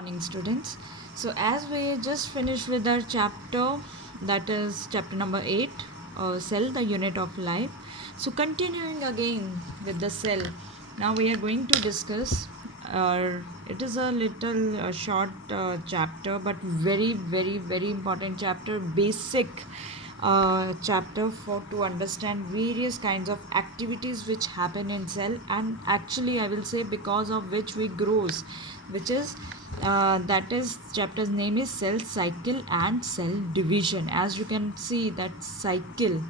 Morning, students. So as we just finished with our chapter, that is chapter number 8, cell, the unit of life. So continuing again with the cell, now we are going to discuss, it is a little short chapter, but very important chapter, basic chapter for to understand various kinds of activities which happen in cell, and actually I will say because of which we grows, which is that is chapter's name is cell cycle and cell division. As you can see that cycle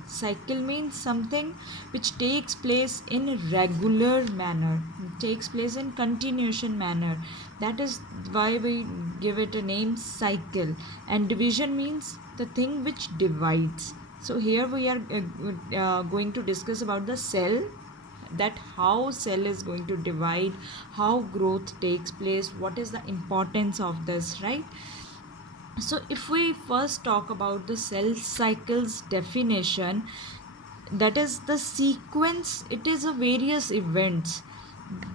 means something which takes place in regular manner, takes place in continuation manner. That is why we give it a name cycle. And division means the thing which divides. So here we are going to discuss about the cell, that how cell is going to divide, how growth takes place, what is the importance of this, right? So if we first talk about the cell cycle's definition, that is the sequence, it is a various events,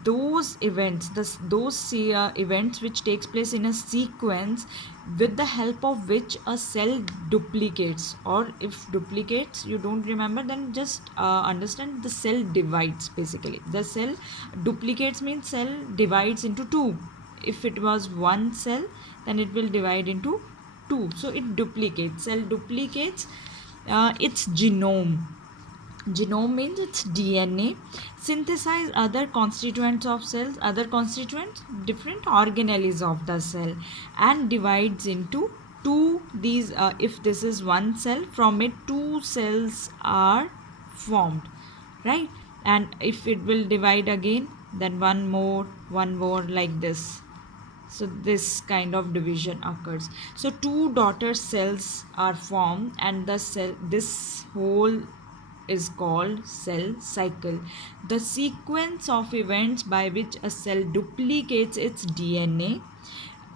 those events, events which takes place in a sequence, with the help of which a cell duplicates, or if duplicates you don't remember, then just understand the cell divides. Basically the cell duplicates means cell divides into two. If it was one cell, then it will divide into two, so it duplicates, cell duplicates its genome means its DNA, synthesize other constituents of cells, other constituents, different organelles of the cell, and divides into two. These if this is one cell, from it two cells are formed, right? And if it will divide again, then one more like this. So this kind of division occurs. So two daughter cells are formed, and the cell, this whole is called cell cycle. The sequence of events by which a cell duplicates its DNA.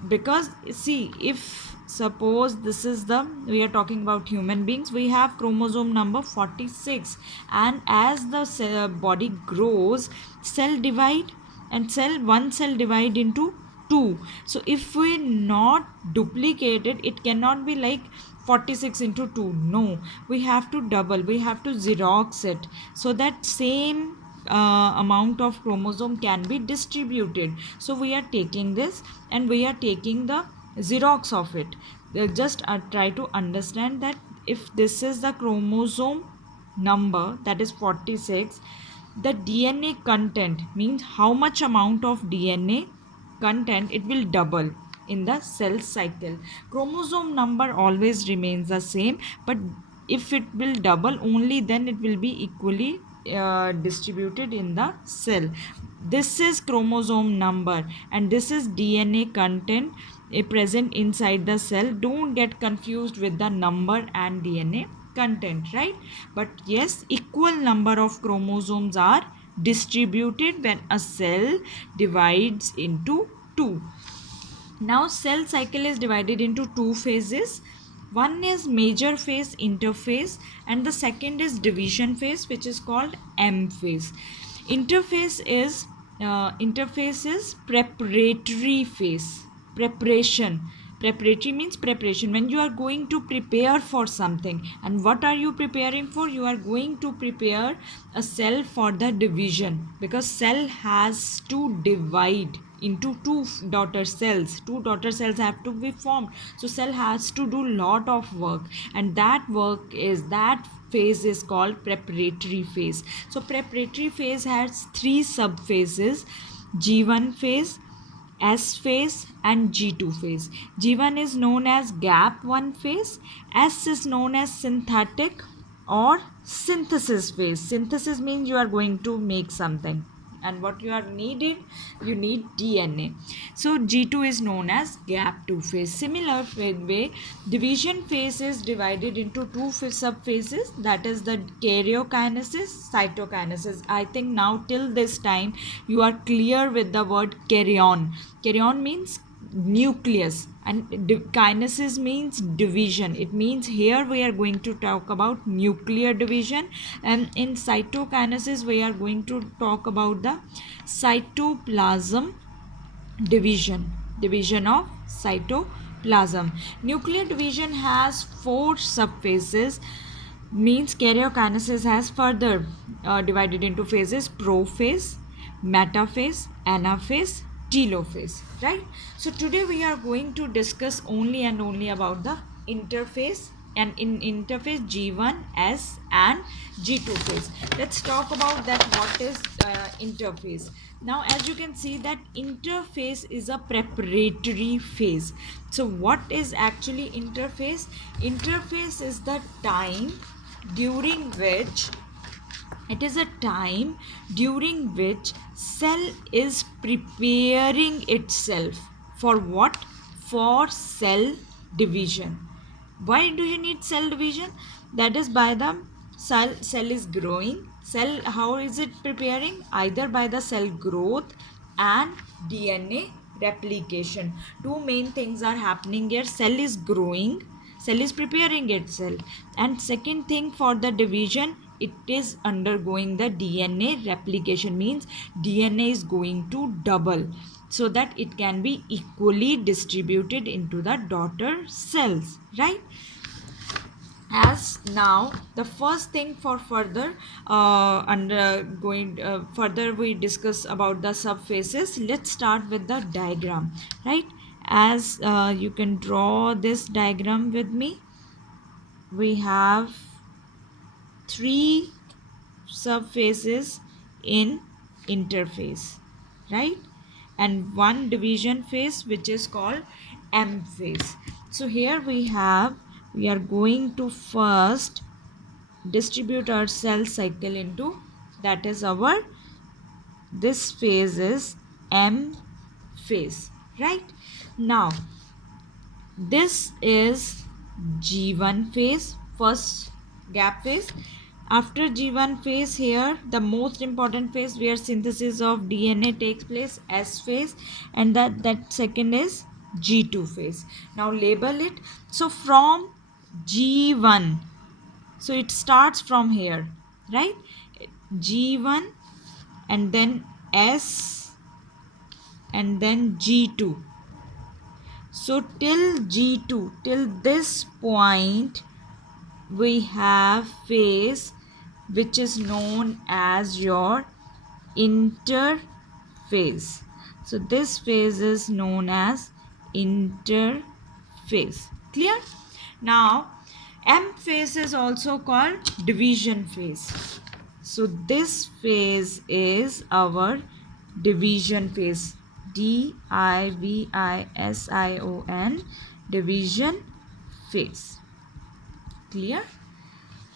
Because see, if suppose this is the, we are talking about human beings, we have chromosome number 46, and as the body grows, cell divide, and one cell divide into two. So if we not duplicate it, it cannot be like 46 into 2. No, we have to double, we have to xerox it, so that same amount of chromosome can be distributed. So we are taking this and we are taking the xerox of it. Just try to understand that if this is the chromosome number, that is 46, the DNA content means how much amount of DNA content it will double in the cell cycle. Chromosome number always remains the same, but if it will double, only then it will be equally distributed in the cell. This is chromosome number and this is DNA content present inside the cell. Don't get confused with the number and DNA content, right? But yes, equal number of chromosomes are distributed when a cell divides into two. Now cell cycle is divided into two phases. One is major phase, interphase, and the second is division phase, which is called M phase. Interphase is preparatory phase. Preparatory means preparation, when you are going to prepare for something. And what are you preparing for? You are going to prepare a cell for the division, because cell has to divide into two daughter cells. Two daughter cells have to be formed, so cell has to do lot of work, and that phase is called preparatory phase. So preparatory phase has three sub phases: G1 phase, S phase, and G2 phase. G1 is known as gap 1 phase, S is known as synthetic or synthesis phase. Synthesis means you are going to make something, and what you are needed, you need DNA. So G2 is known as gap 2 phase. Similar way, division phase is divided into two sub phases, that is the karyokinesis, cytokinesis. I think now till this time you are clear with the word karyon means nucleus, and kinesis means division. It means here we are going to talk about nuclear division, and in cytokinesis we are going to talk about the cytoplasm division. division of cytoplasm. Nuclear division has 4 subphases, means karyokinesis has further divided into phases: prophase, metaphase, anaphase, telophase, right? So today we are going to discuss only and only about the interphase, and in interphase G1, S and G2 phase. Let's talk about that, what is interphase. Now as you can see that interphase is a preparatory phase. So what is actually interphase? Interphase is the time during which it is a time during which cell is preparing itself for what? For cell division. Why do you need cell division? That is by the cell is growing. Cell, how is it preparing? Either by the cell growth and DNA replication. Two main things are happening here. Cell is growing, cell is preparing itself, and second thing, for the division, it is undergoing the DNA replication, means DNA is going to double so that it can be equally distributed into the daughter cells, right? As now the first thing for further further we discuss about the subphases. Let's start with the diagram, right? As you can draw this diagram with me. We have 3 subphases in interphase, right? And 1 division phase which is called M phase. So here we are going to first distribute our cell cycle into, that is our, this phase is M phase, right? Now this is G1 phase, first gap phase. After G1 phase, here the most important phase where synthesis of DNA takes place, S phase, and that second is G2 phase. Now label it. So from G1, so it starts from here, right? G1 and then S and then G2. So till G2, till this point, we have phase which is known as your interphase. So this phase is known as interphase. Clear? Now M phase is also called division phase. So this phase is our division phase. division, division phase. Clear?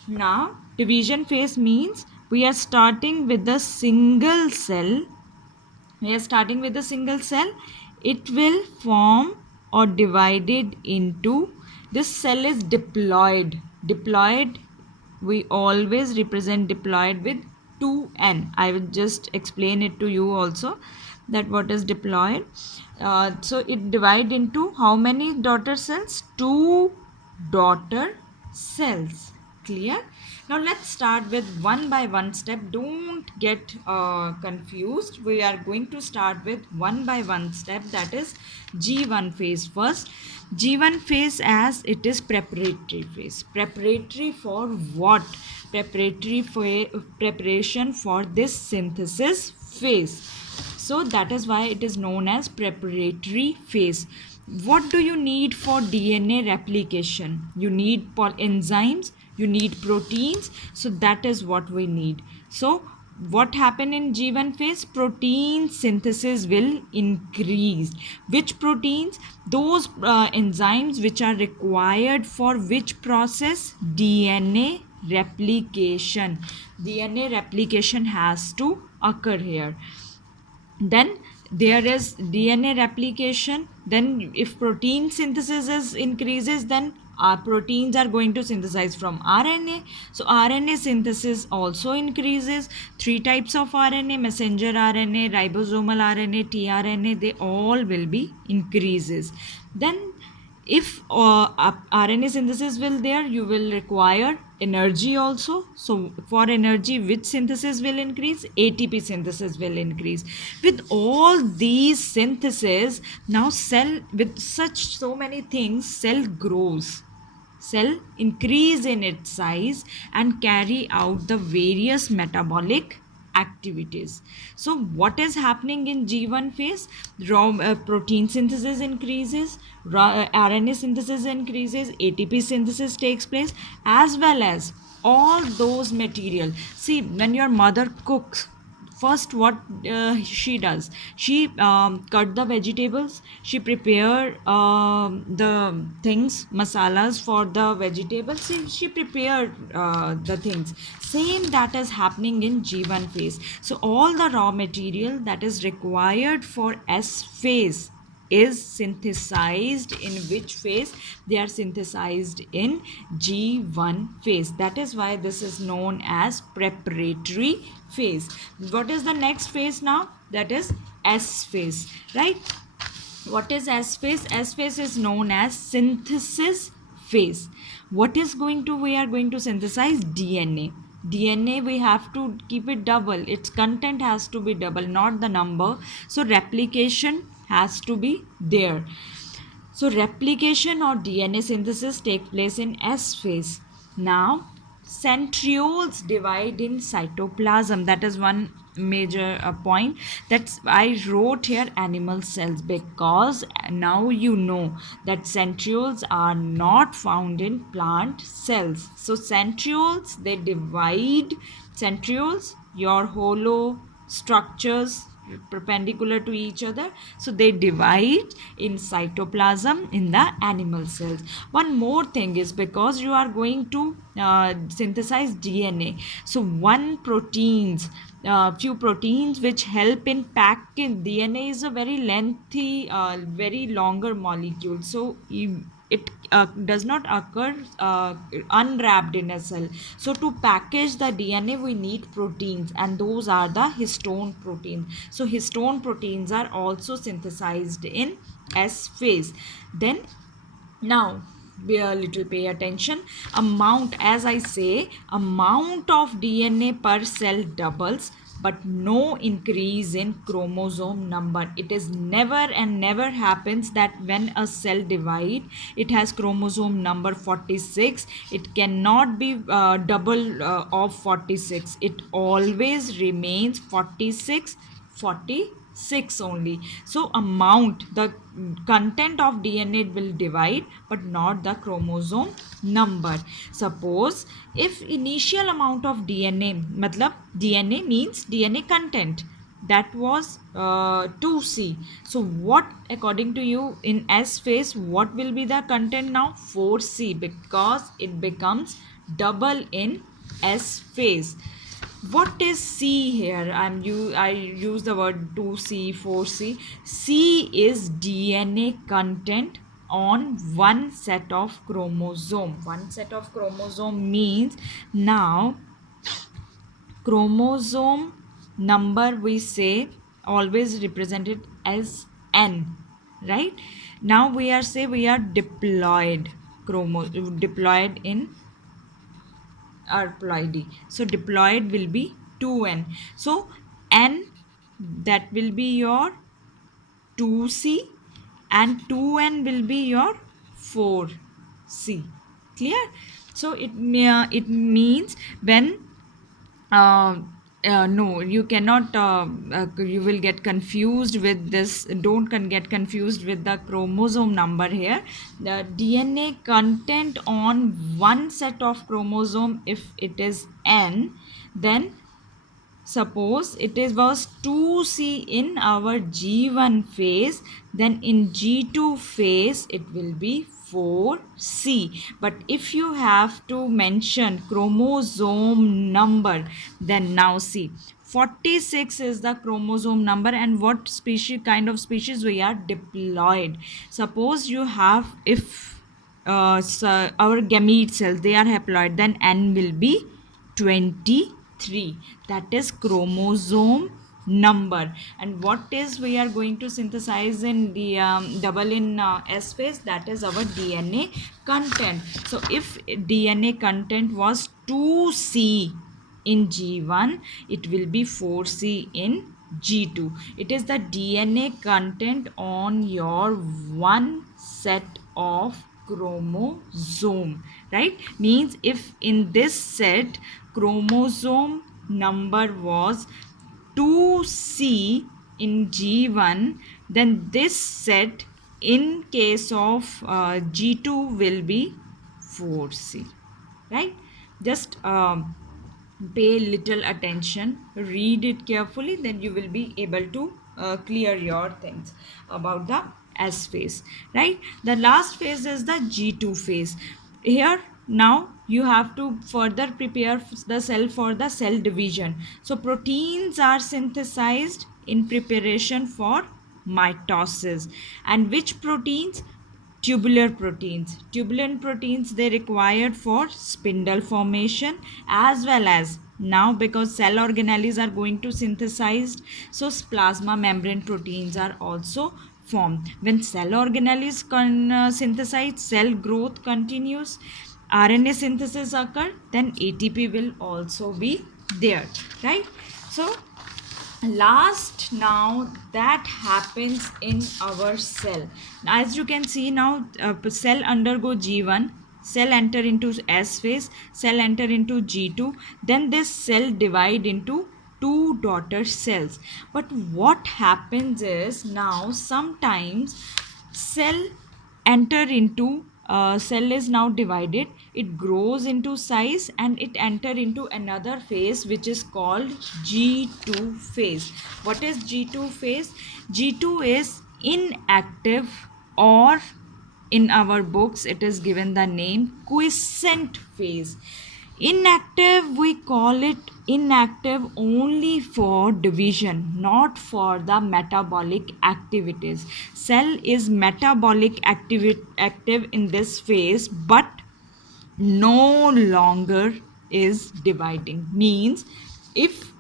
Now division phase means we are starting with a single cell. It will form or divided into, this cell is diploid. We always represent diploid with 2n. I will just explain it to you also, that what is diploid. So it divide into how many daughter cells? 2 daughter cells. Clear? Now let's start with one by one step. Don't get confused. We are going to start with one by one step, that is G1 phase first. G1 phase, as it is preparatory phase. Preparatory for what? Preparation for this synthesis phase. So that is why it is known as preparatory phase. What do you need for DNA replication? You need enzymes, you need proteins. So that is what we need. So what happened in G1 phase? Protein synthesis will increase. Which proteins? Those enzymes which are required for which process? DNA replication. DNA replication has to occur here. Then there is DNA replication. Then if protein synthesis increases, then our proteins are going to synthesize from RNA. So RNA synthesis also increases. 3 types of RNA: messenger RNA, ribosomal RNA, tRNA, they all will be increases. Then If RNA synthesis will there, you will require energy also. So for energy, which synthesis will increase? ATP synthesis will increase. With all these synthesis, now cell, with such so many things, cell grows. Cell increase in its size and carry out the various metabolic activities. So what is happening in G1 phase? Raw protein synthesis increases, RNA synthesis increases, ATP synthesis takes place, as well as all those material. See, when your mother cooks, first what she does, she cut the vegetables, she prepare the things, masalas for the vegetables, she prepared the things. Same that is happening in G1 phase. So all the raw material that is required for S phase is synthesized in which phase? They are synthesized in G1 phase. That is why this is known as preparatory phase. What is the next phase now? That is S phase, right? What is S phase? S phase is known as synthesis phase. What is going to, we are going to synthesize DNA. DNA, we have to keep it double, its content has to be double, not the number. So replication has to be there. So replication or DNA synthesis take place in S phase. Now centrioles divide in cytoplasm. That is one major point. That's I wrote here animal cells, because now you know that centrioles are not found in plant cells. So centrioles, they divide. Centrioles, your hollow structures perpendicular to each other, so they divide in cytoplasm in the animal cells. One more thing is, because you are going to synthesize DNA, so one proteins, few proteins which help in packing DNA is a very lengthy, very longer molecule. So it does not occur unwrapped in a cell. So to package the DNA, we need proteins, and those are the histone proteins. So histone proteins are also synthesized in S phase. Then now be a little pay attention. Amount, as I say, amount of DNA per cell doubles, but no increase in chromosome number. It is never and never happens that when a cell divide, it has chromosome number 46. It cannot be double of 46. It always remains 46, 46 only. So amount, the content of DNA will divide, but not the chromosome number. Suppose if initial amount of DNA, matlab DNA means DNA content, that was 2C. So what, according to you, in S phase, what will be the content now? 4C, because it becomes double in S phase. What is C here? I use the word 2C, 4C. C is DNA content on one set of chromosome. One set of chromosome means, now chromosome number we say always represented as N, right? Now we are diploid diploid in ploidy. So diploid will be 2N. So N, that will be your 2C, and 2N will be your 4C. Clear? So it means when no, you cannot, you will get confused with this. Don't get confused with the chromosome number here. The DNA content on one set of chromosome, if it is N, then suppose it was 2C in our G1 phase, then in G2 phase it will be 4C. But if you have to mention chromosome number, then now see, 46 is the chromosome number, and what species, kind of species we are? Diploid. Suppose you have, if so our gamete cells, they are haploid, then N will be 23. That is chromosome number. And what is we are going to synthesize in the double in S phase, that is our DNA content. So if DNA content was 2C in G1, it will be 4C in G2. It is the DNA content on your one set of chromosome, right? Means if in this set chromosome number was 2C in G1, then this set in case of G2 will be 4C, right? Just pay little attention, read it carefully, then you will be able to clear your things about the S phase, right? The last phase is the G2 phase. Here now you have to further prepare the cell for the cell division. So proteins are synthesized in preparation for mitosis. And which proteins? Tubular proteins. Tubular proteins, they required for spindle formation, as well as now because cell organelles are going to synthesize, so plasma membrane proteins are also formed. When cell organelles synthesize, cell growth continues, RNA synthesis occur, then ATP will also be there, right? So last now that happens in our cell. As you can see now, cell undergo G1, cell enter into S phase, cell enter into G2, then this cell divide into two daughter cells. But what happens is now sometimes cell enter into cell is now divided, it grows into size and it enter into another phase which is called G2 phase. What is G2 phase? G2 is inactive, or in our books it is given the name quiescent phase. Inactive, we call it inactive only for division, not for the metabolic activities. Cell is metabolic active in this phase, but no longer is dividing. Means if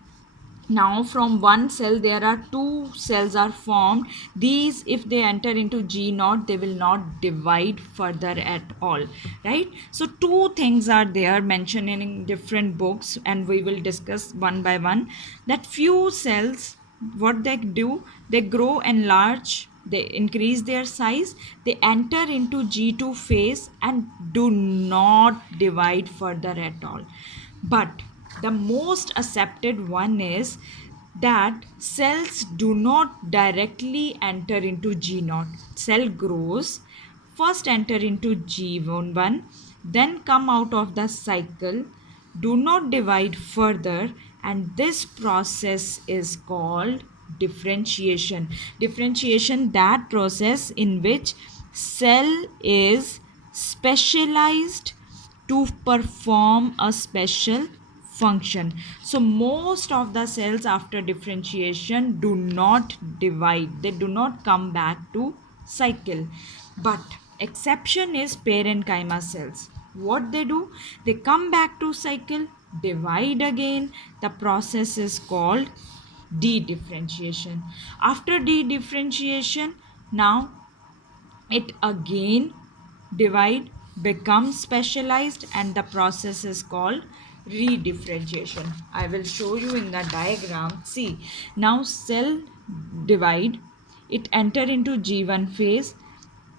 now from one cell there are two cells are formed, these if they enter into G0, they will not divide further at all, right? So two things are there mentioned in different books, and we will discuss one by one. That few cells, what they do, they grow enlarge, they increase their size, they enter into G2 phase and do not divide further at all. But the most accepted one is that cells do not directly enter into G0. Cell grows, first enter into G1, then come out of the cycle, do not divide further, and this process is called differentiation. Differentiation, that process in which cell is specialized to perform a special function. So most of the cells after differentiation do not divide, they do not come back to cycle. But exception is parenchyma cells. What they do? They come back to cycle, divide again. The process is called dedifferentiation. After dedifferentiation, now it again divide, becomes specialized, and the process is called redifferentiation. I will show you in the diagram. See, now cell divide, it enter into G1 phase,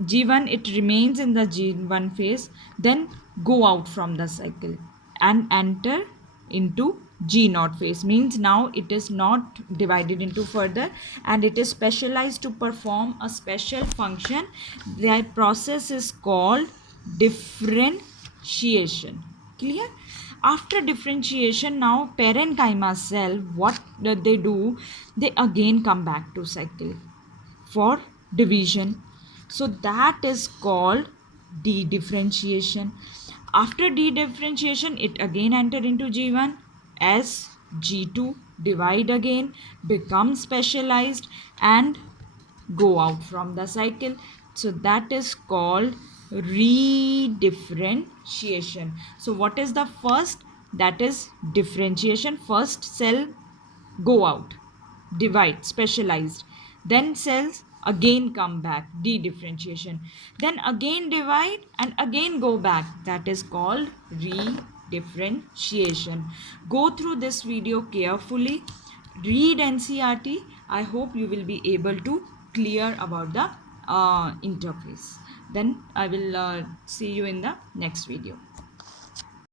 G1 it remains in the G1 phase, then go out from the cycle and enter into G0 phase. Means now it is not divided into further and it is specialized to perform a special function. That process is called differentiation. Clear? After differentiation, now parenchyma cell, what they do? They again come back to cycle for division. So that is called dedifferentiation. After dedifferentiation, it again enter into G1 as G2, divide again, become specialized and go out from the cycle. So that is called redifferentiation. So what is the first? That is differentiation. First cell go out, divide, specialized. Then cells again come back, dedifferentiation. Then again divide and again go back. That is called redifferentiation. Go through this video carefully. Read NCERT. I hope you will be able to clear about the interface. Then I will see you in the next video.